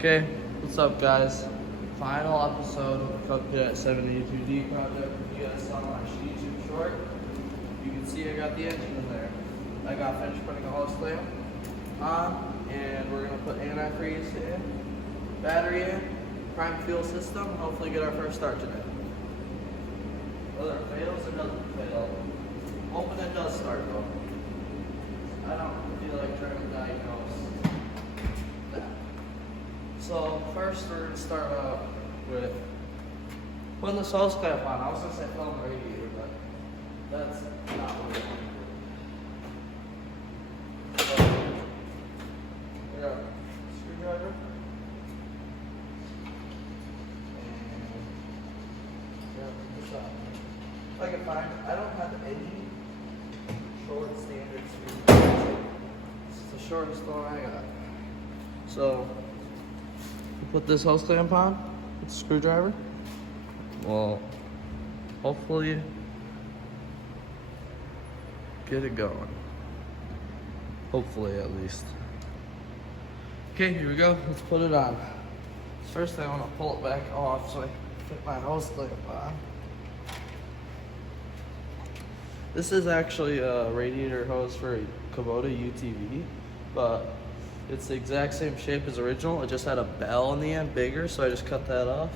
Okay, what's up guys? Final episode of the Cook Cadet 72D project. You guys saw my YouTube short. You can see I got the engine in there. I got finished putting a hose clamp on, and we're gonna put antifreeze in, battery in, prime fuel system, hopefully get our first start today. Whether it fails or doesn't fail, hoping it does start though. I don't feel like trying to diagnose that. So first we're going to start out with putting this hose clamp on. I was going to say film the radiator, but that's not what we're going to do. So, we got a screwdriver. And this up. If I can find, I don't have any short standard screwdriver. This is the shortest one I got. So put this hose clamp on with the screwdriver. Well, hopefully get it going. Hopefully, at least. Okay, here we go. Let's put it on. First, I want to pull it back off so I can fit my hose clamp on. This is actually a radiator hose for a Kubota UTV, but it's the exact same shape as original. It just had a bell in the end, bigger, so I just cut that off.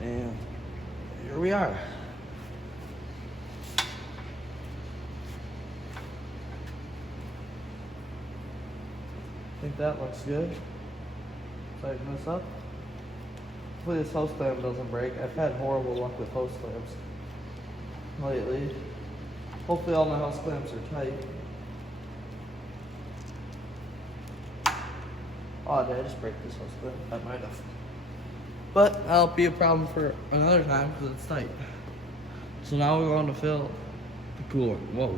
And here we are. I think that looks good. Tighten this up. Hopefully this hose clamp doesn't break. I've had horrible luck with hose clamps lately. Hopefully all my hose clamps are tight. Oh, did I just break this hose clamp? I might have. But that'll be a problem for another time because it's tight. So now we're going to fill the coolant. Whoa.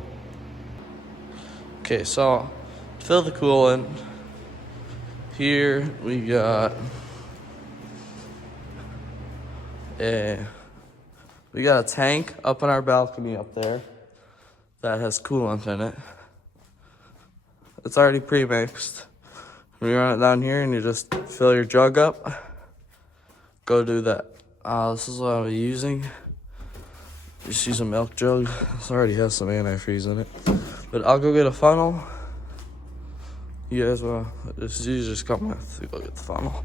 Okay, so to fill the coolant, here we got a tank up on our balcony up there that has coolant in it. It's already pre-mixed. You run it down here and you just fill your jug up. Go do that. This is what I'm using. Just use a milk jug. This already has some antifreeze in it. But I'll go get a funnel. You guys just come with. Go get the funnel.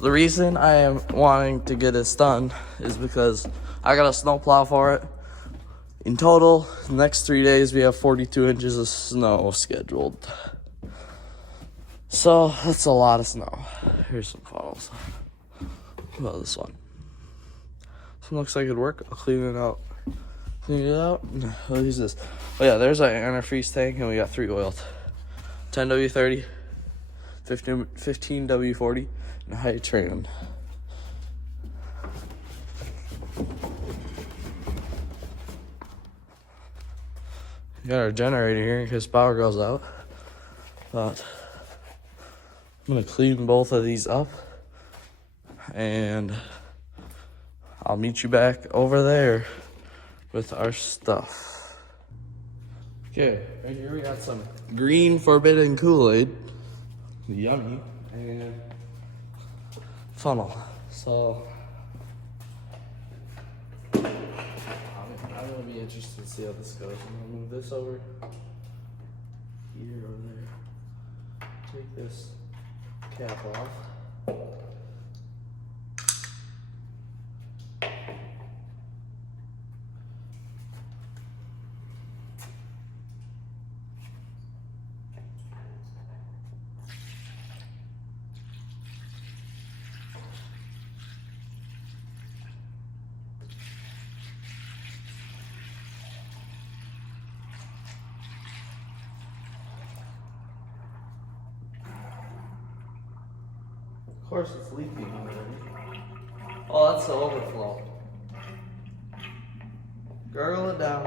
The reason I am wanting to get this done is because I got a snowplow for it. In total, the next 3 days, we have 42 inches of snow scheduled. So, that's a lot of snow. Here's some funnels. What about this one? This one looks like it'd work. I'll clean it out. I'll use this. Oh yeah, there's our antifreeze tank, and we got 3 oiled. 10W30, 15W40, and a high train. We got our generator here in case power goes out. But I'm gonna clean both of these up, and I'll meet you back over there with our stuff. Okay, right here we got some green forbidden Kool-Aid, yummy, and funnel. So I'm gonna be interested to see how this goes. I'm gonna move this over here or there. Take this cap off. Of course it's leaking already. Oh, that's the overflow. Gurgle it down.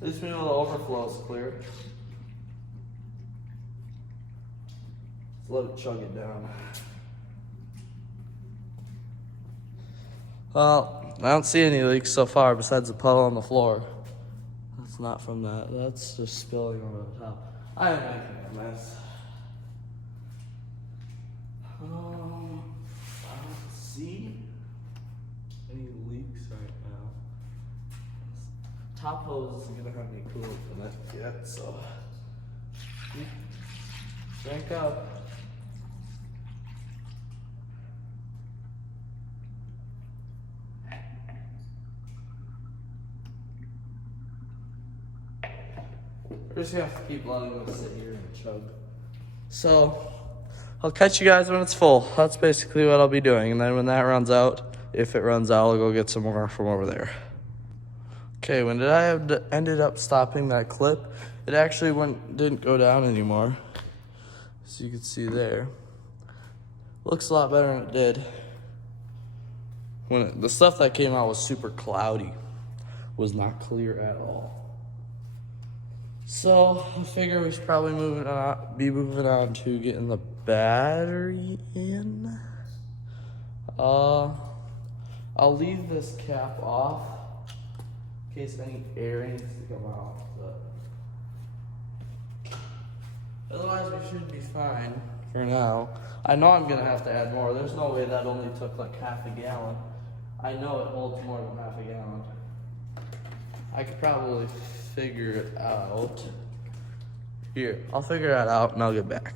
At least we know the overflow is clear. Let's let it chug it down. Well, I don't see any leaks so far besides the puddle on the floor. It's not from that. That's just spilling over the top. I am making a mess. I don't see any leaks right now. Top hose is gonna have me cool for that yet, so crank up. We're just gonna have to keep letting this sit here and chug. So I'll catch you guys when it's full. That's basically what I'll be doing. And then when that runs out, if it runs out, I'll go get some more from over there. Okay, when did I ended up stopping that clip, it actually didn't go down anymore. As you can see there. Looks a lot better than it did. The stuff that came out was super cloudy. Was not clear at all. So I figure we should probably be moving on to getting the battery in. I'll leave this cap off in case any air needs to come out. But otherwise, we should be fine for now. I know I'm gonna have to add more. There's no way that only took like half a gallon. I know it holds more than half a gallon. I could probably figure it out. Here, I'll figure that out and I'll get back.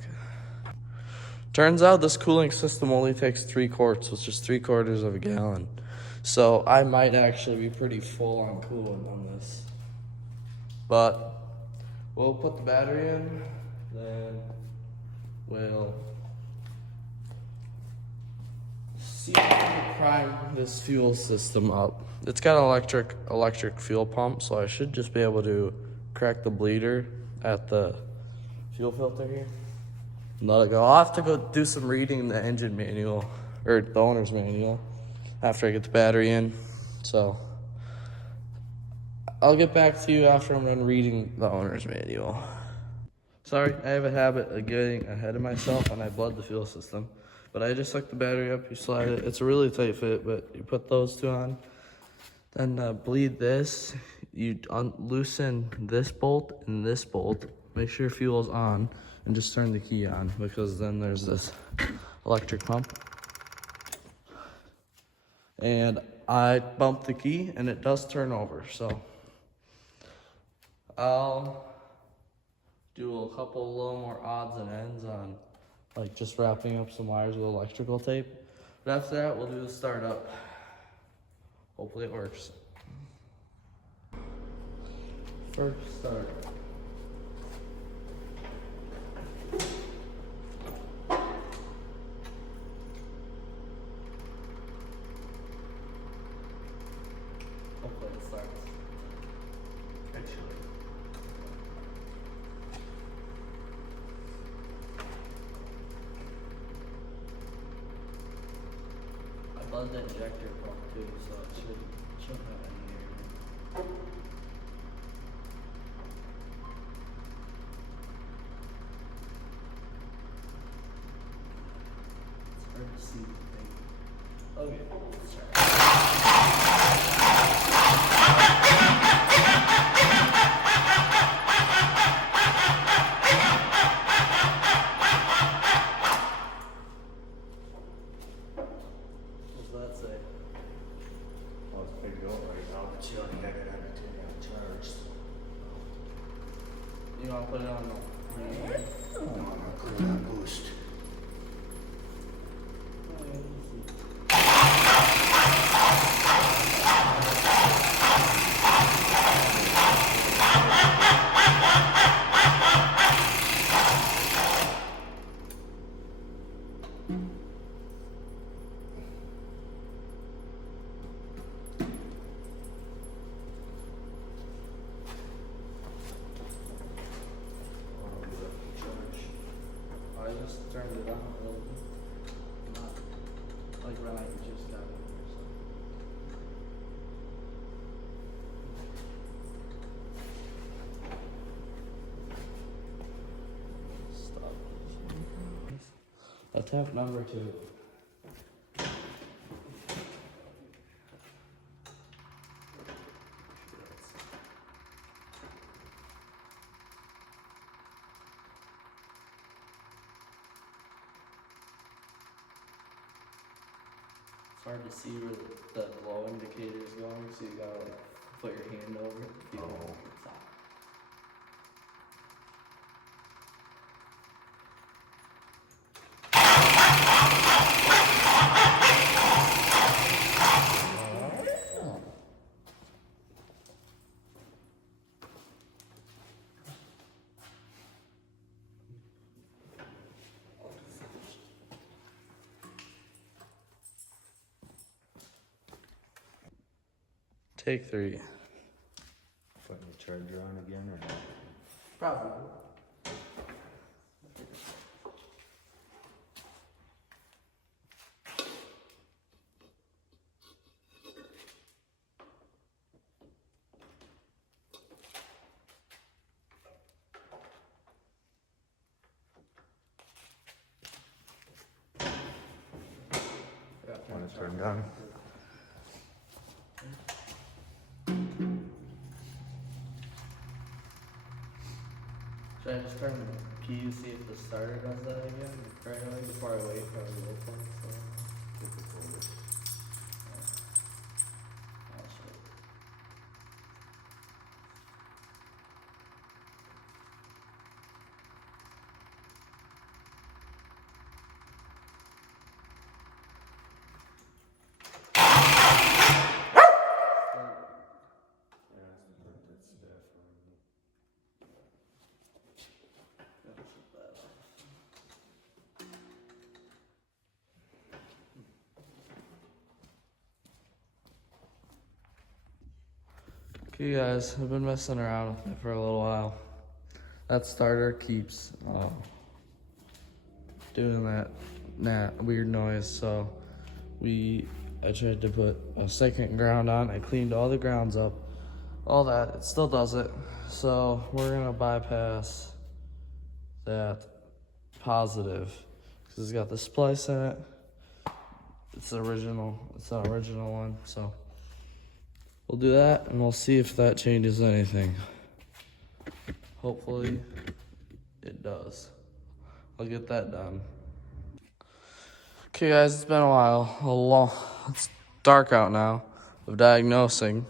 Turns out this cooling system only takes 3 quarts, which is 3/4 of a gallon. So I might actually be pretty full on coolant on this. But we'll put the battery in, then we'll see if we can prime this fuel system up. It's got an electric fuel pump, so I should just be able to crack the bleeder at the fuel filter here and let it go. I'll have to go do some reading in the engine manual, or the owner's manual, after I get the battery in. So I'll get back to you after I'm done reading the owner's manual. Sorry, I have a habit of getting ahead of myself and I bled the fuel system. But I just hooked the battery up, you slide it. It's a really tight fit, but you put those two on. Then bleed this, you loosen this bolt and this bolt, make sure fuel's on, and just turn the key on, because then there's this electric pump. And I bumped the key and it does turn over, so I'll do a little more odds and ends on like just wrapping up some wires with electrical tape. But after that, we'll do the startup. Hopefully it works. First start. Hopefully it starts. Actually. I love the injector pump too, so it shouldn't have any air. It's hard to see the thing. Okay, let's try. What's that say? Oh, it's big going right now, but you only got it on the 10-hour charge. You want to put it on the No, I'm gonna put it on boost. I just turned it on a little bit. Not like when I just got it here, so. Stop. Attempt number 2. hard to see where the glow indicator is going, so you gotta like put your hand over it. Feel it at the top. Take 3. Putting the charger on again or not? Probably. When it's turned on. Should I just turn the key to see if the starter does that again right away before I wait for the glow plug? I'll show you. Okay guys, I've been messing around with it for a little while. That starter keeps doing that weird noise, so I tried to put a second ground on. I cleaned all the grounds up, all that. It still does it, so we're gonna bypass that positive because it's got the splice in it. It's an original one, so we'll do that and we'll see if that changes anything. Hopefully it does. I'll get that done. Okay guys, it's been a while. It's dark out now of diagnosing.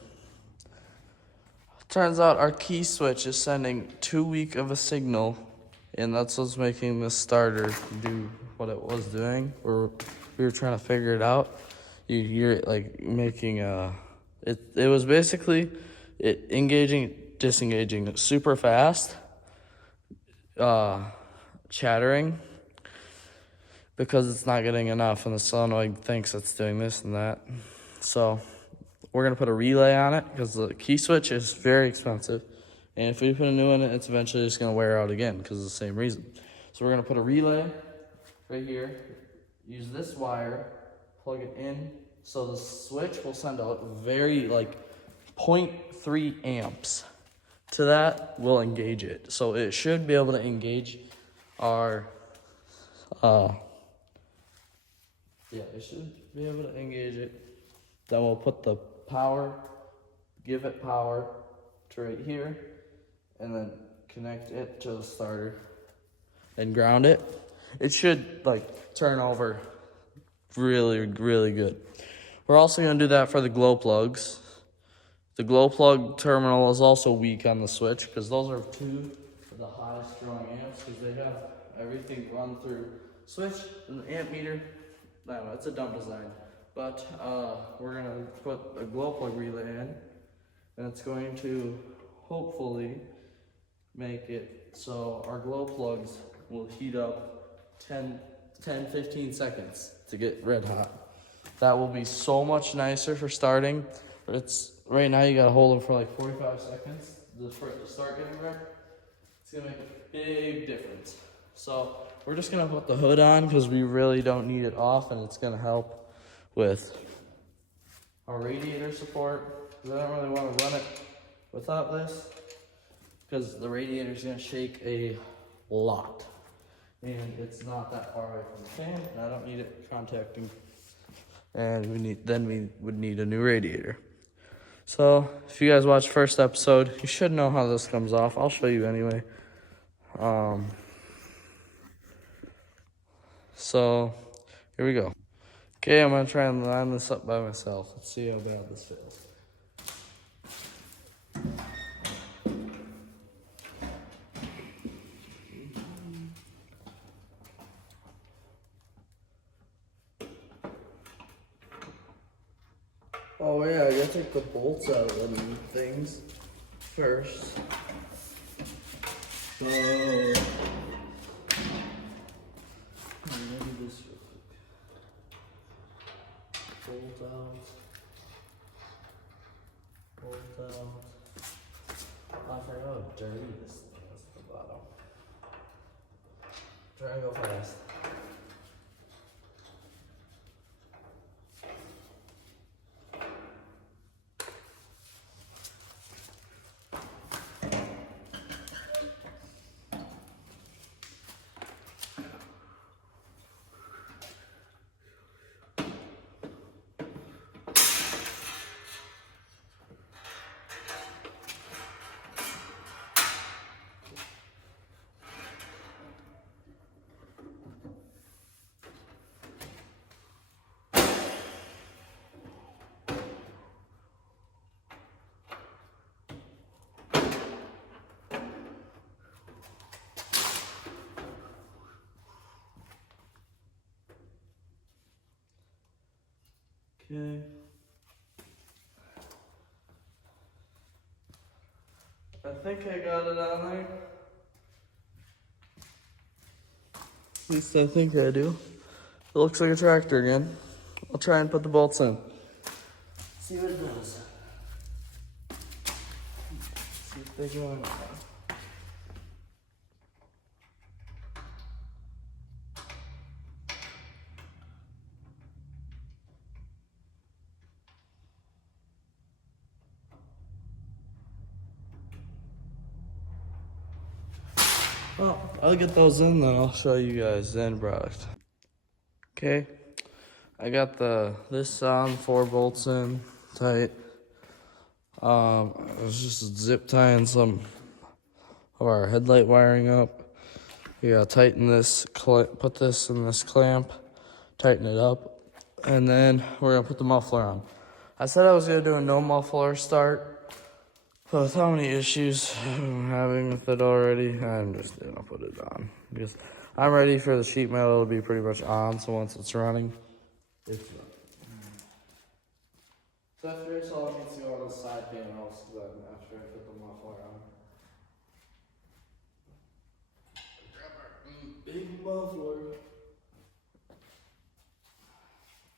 Turns out our key switch is sending too weak of a signal, and that's what's making this starter do what it was doing. We were trying to figure it out. You're like making it was basically engaging, disengaging super fast, chattering, because it's not getting enough, and the solenoid thinks it's doing this and that. So we're gonna put a relay on it because the key switch is very expensive, and if we put a new one in, it's eventually just gonna wear out again because of the same reason. So we're gonna put a relay right here, use this wire, plug it in, so the switch will send out very 0.3 amps. To that, we'll engage it. So it should be able to engage our, it should be able to engage it. Then we'll put the power, give it power to right here, and then connect it to the starter and ground it. It should turn over really, really good. We're also gonna do that for the glow plugs. The glow plug terminal is also weak on the switch because those are 2 of the highest drawing amps because they have everything run through switch and the amp meter. I don't know, it's a dumb design. But we're gonna put a glow plug relay in, and it's going to hopefully make it so our glow plugs will heat up 10-15 seconds to get red hot. That will be so much nicer for starting. But it's right now you gotta hold them for 45 seconds for it to start getting red. It's gonna make a big difference. So we're just gonna put the hood on because we really don't need it off, and it's gonna help with our radiator support. I don't really want to run it without this because the radiator is gonna shake a lot, and it's not that far away from the fan, and I don't need it contacting. And we would need a new radiator. So if you guys watched first episode, you should know how this comes off. I'll show you anyway. So here we go. Okay, I'm gonna try and line this up by myself. Let's see how bad this feels. Oh yeah, I gotta take the bolts out of them things first. So, let me do this real quick. Bolt out. Bolt out. I forgot how dirty this thing is at the bottom. Try and go fast. Okay. I think I got it on there. At least I think I do. It looks like a tractor again. I'll try and put the bolts in. See what it does. See if they go in. Well, I'll get those in, then I'll show you guys the end product. Okay, I got this on, 4 bolts in, tight. I was just zip tying some of our headlight wiring up. We gotta tighten this, put this in this clamp, tighten it up, and then we're gonna put the muffler on. I said I was gonna do a no muffler start. So with how many issues I'm having with it already, I'm just gonna put it on. Because I'm ready for the sheet metal to be pretty much on, so once it's running, it's running. So after it's all needs to go on the side panels, after I put the muffler on. Grab our big muffler.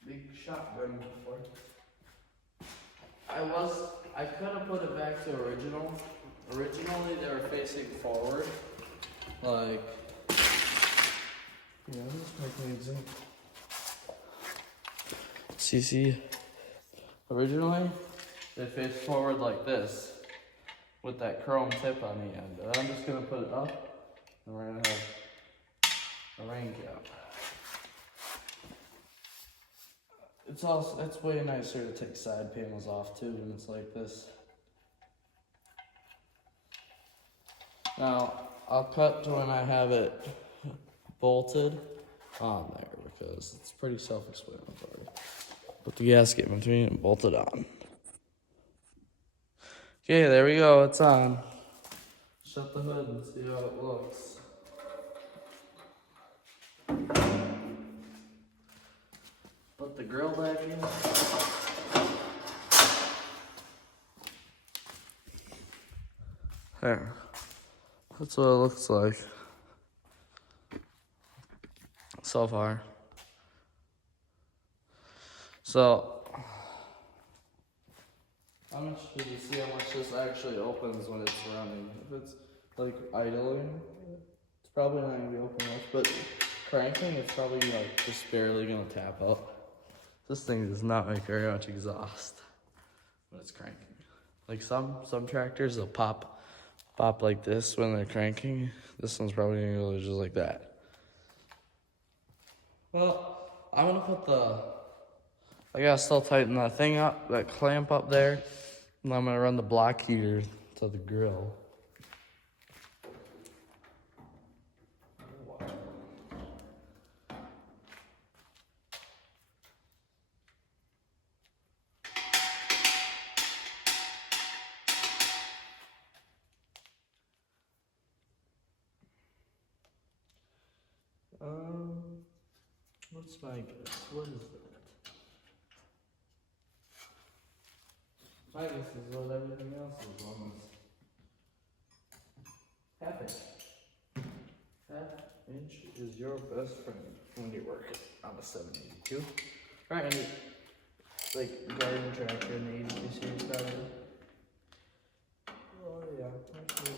Big shotgun muffler. I could have put it back to original. Originally, they were facing forward. Like, yeah, let's make an example. See, originally, they faced forward like this, with that chrome tip on the end. And I'm just gonna put it up, and we're gonna have a rain cap. It's way nicer to take side panels off too when it's like this. Now, I'll cut to when I have it bolted on there because it's pretty self-explanatory. Put the gasket in between and bolt it on. Okay, there we go, it's on. Shut the hood and see how it looks. Put the grill back in. There. That's what it looks like so far. So, how much did you see how much this actually opens when it's running? If it's like idling, it's probably not gonna be open much, but cranking, it's probably like just barely gonna tap out. This thing does not make very much exhaust when it's cranking. Like some tractors will pop like this when they're cranking. This one's probably gonna go just like that. Well, I'm gonna put I gotta still tighten that thing up, that clamp up there. And I'm gonna run the block heater to the grill. What's my guess? What is that? My guess is what everything else is almost. Half inch. Half inch is your best friend when you're working on a 782. Right, and like the garden tractor in the 82 series probably. Oh yeah, actually,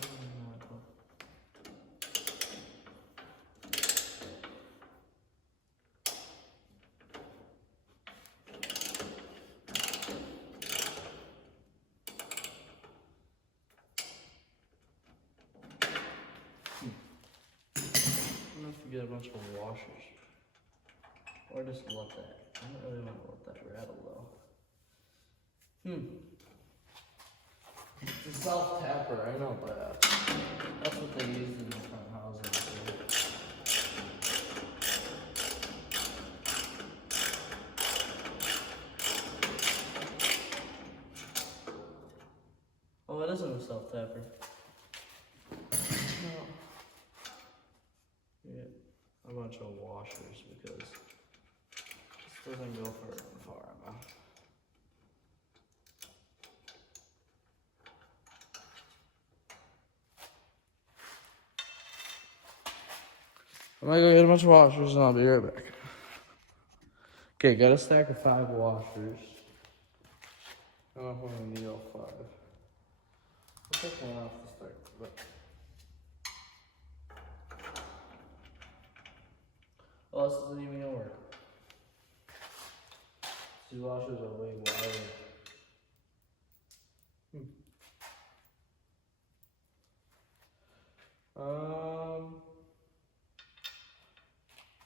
I don't know if you get a bunch of washers. Or just let that. I don't really want to let that rattle though. It's a self-tapper, I know that. That's what they used in the front housing. Oh, it isn't a self-tapper. No. Yeah, a bunch of washers because this doesn't go very far enough. I'm gonna go get a bunch of washers and I'll be right back. Okay, got a stack of 5 washers. I don't know if I'm gonna need all 5. I'll take one off the stack, but. Oh, this isn't even gonna work. These washers are way wider.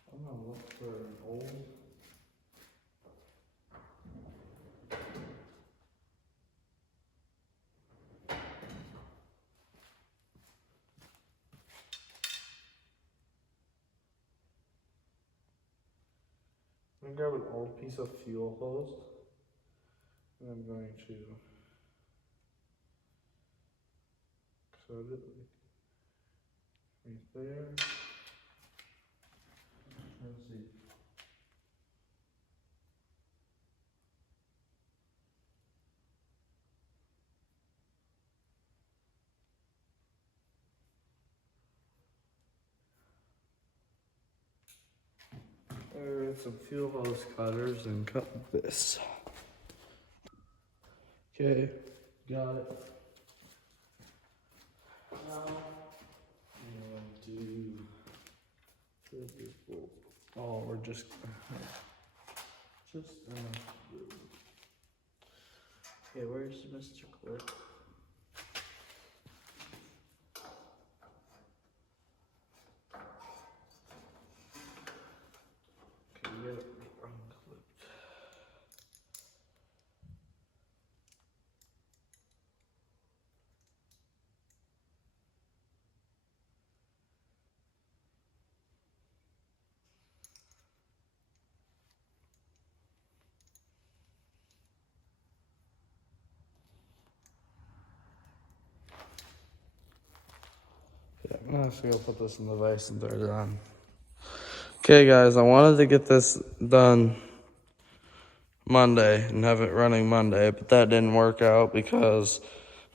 I'm gonna look for an old. I'm gonna grab an old piece of fuel hose. And I'm going to cut it right there. Let's see. Alright, some fuel hose cutters and cut this. Okay, got it. Now I'm going to put this bolt. Oh, we're just okay, where's Mr. Clip? Okay, we got it unclipped. Yeah, I'm gonna have to go put this in the vise and throw it on. Okay guys, I wanted to get this done Monday and have it running Monday, but that didn't work out because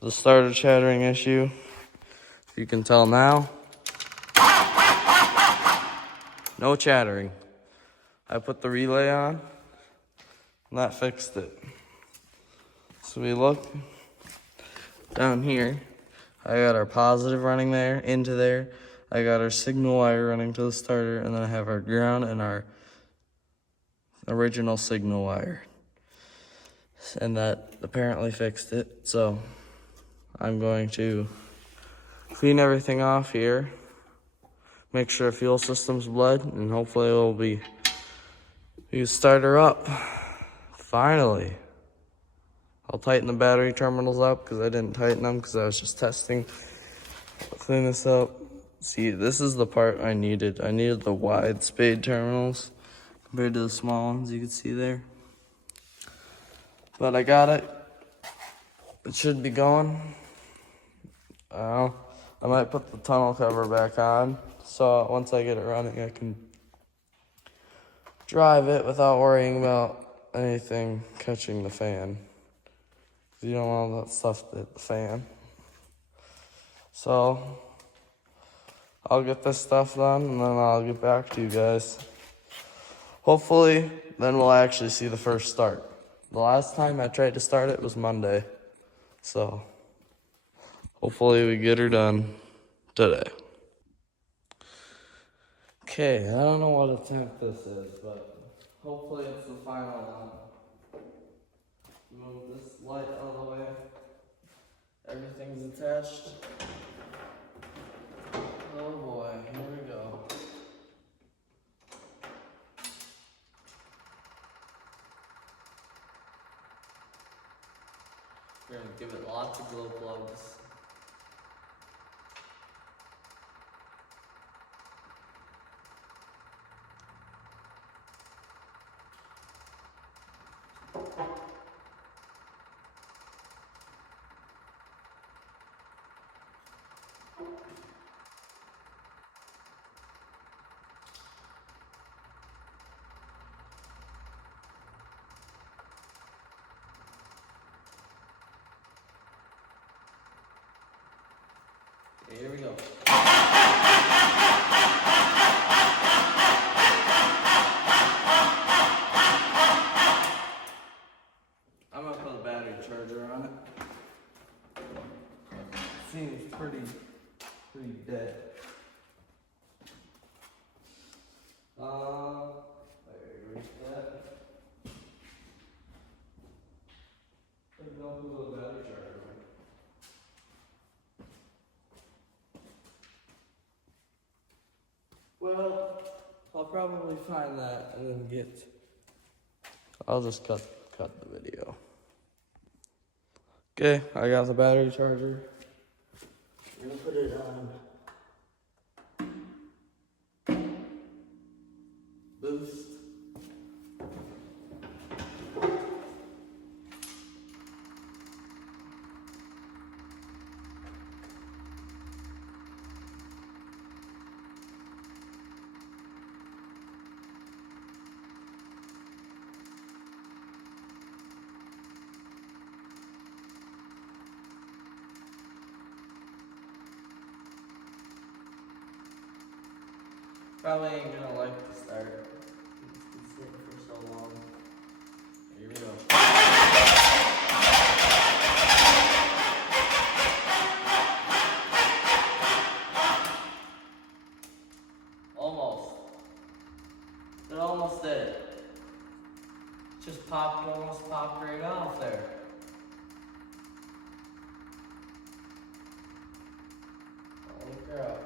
of the starter chattering issue. You can tell now, no chattering. I put the relay on and that fixed it. So we look down here. I got our positive running there, into there. I got our signal wire running to the starter, and then I have our ground and our original signal wire. And that apparently fixed it. So I'm going to clean everything off here, make sure fuel system's blood, and hopefully it'll be, you can start her up. Finally. I'll tighten the battery terminals up because I didn't tighten them because I was just testing. I'll clean this up. See, this is the part I needed. I needed the wide spade terminals compared to the small ones you can see there. But I got it. It should be going. I might put the tunnel cover back on. So once I get it running, I can drive it without worrying about anything catching the fan. You don't want all that stuff to hit the fan. So I'll get this stuff done and then I'll get back to you guys. Hopefully, then we'll actually see the first start. The last time I tried to start it was Monday. So hopefully we get her done today. Okay, I don't know what attempt this is, but hopefully it's the final one. Move this light out of the way. Everything's attached. Oh boy, here we go. We're gonna give it lots of glow plugs. Okay, here we go. I'm gonna put a battery charger on it. Seems pretty dead. There that. Don't put a battery charger on. Well, I'll probably find that and then get. I'll just cut the video. Okay, I got the battery charger. I'm gonna put it on boost. Probably ain't gonna like the start. It's been sitting for so long. Here we go. Almost. It almost did. Just almost popped right off there. Holy crap.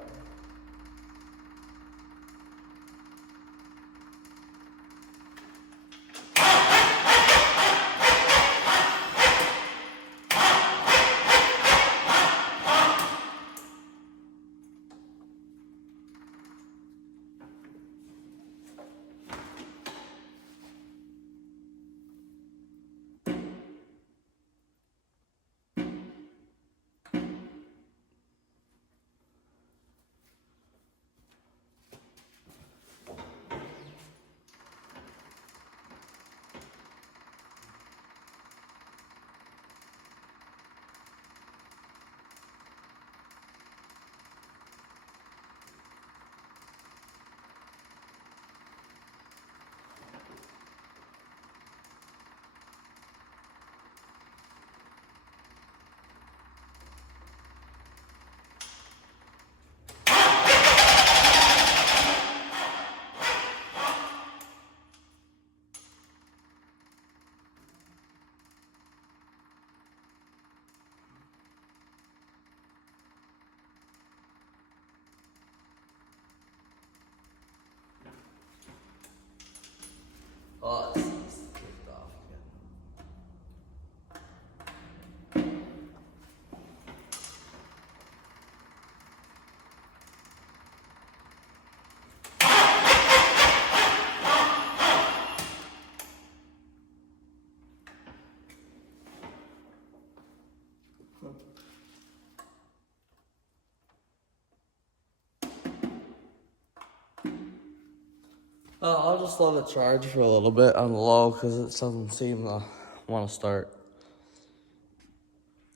I'll just let it charge for a little bit on the low because it doesn't seem to want to start.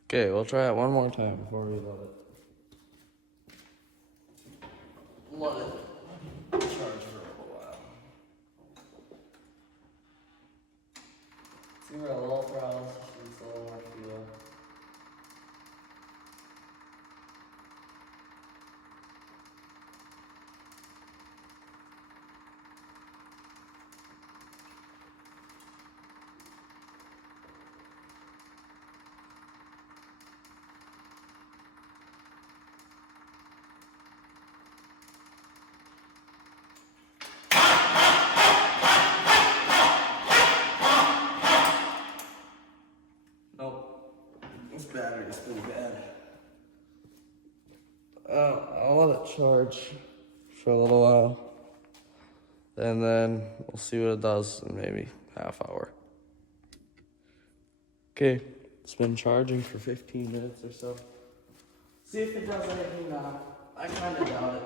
Okay, we'll try it one more time before we load it. Let it charge for a little while. See where a little throttle needs a little more fuel. Nope. This battery's pretty bad. I'll let it charge for a little while. And then we'll see what it does in maybe half hour. Okay, it's been charging for 15 minutes or so. See if it does anything now. I kind of doubt it.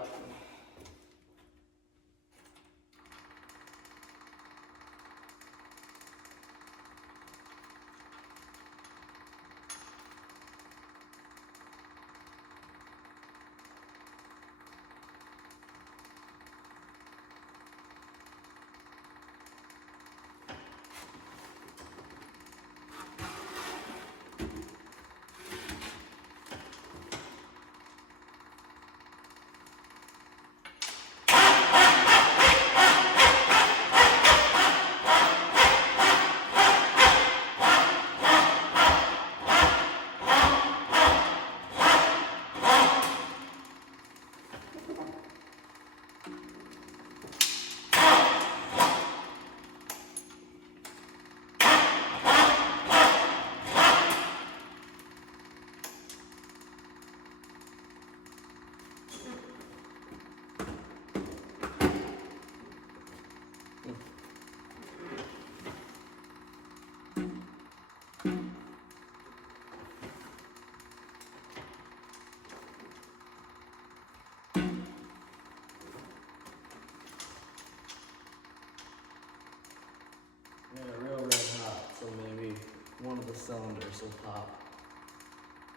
Real red hot, so maybe one of the cylinders will pop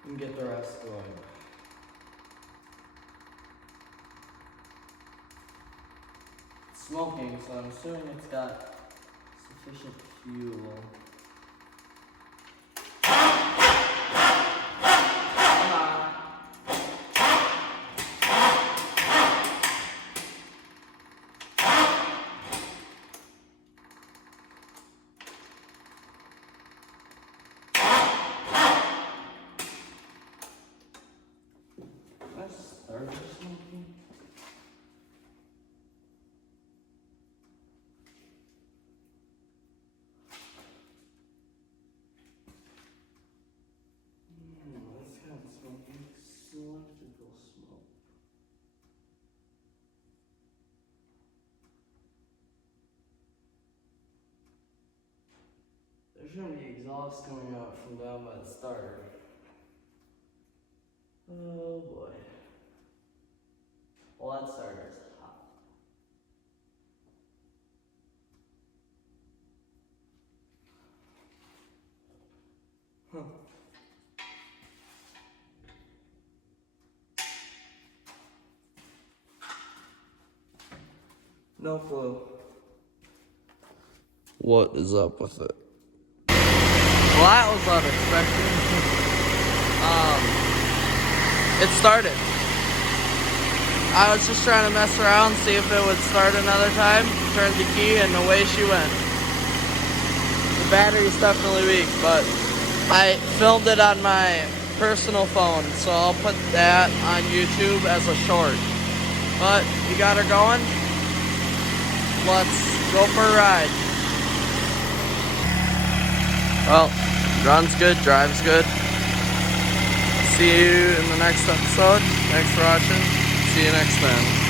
and get the rest going. It's smoking, so I'm assuming it's got sufficient fuel. Started smoking. That's kind of smoky. Cylindrical smoke. There's gonna be exhaust coming out from down by the starter. Oh boy. Well, that starter is hot. Huh. No clue. What is up with it? Well, that was unexpected. It started. I was just trying to mess around, see if it would start another time. Turned the key and away she went. The battery's definitely weak, but I filmed it on my personal phone, so I'll put that on YouTube as a short. But you got her going. Let's go for a ride. Well, runs good, drives good. See you in the next episode. Thanks for watching. See you next time.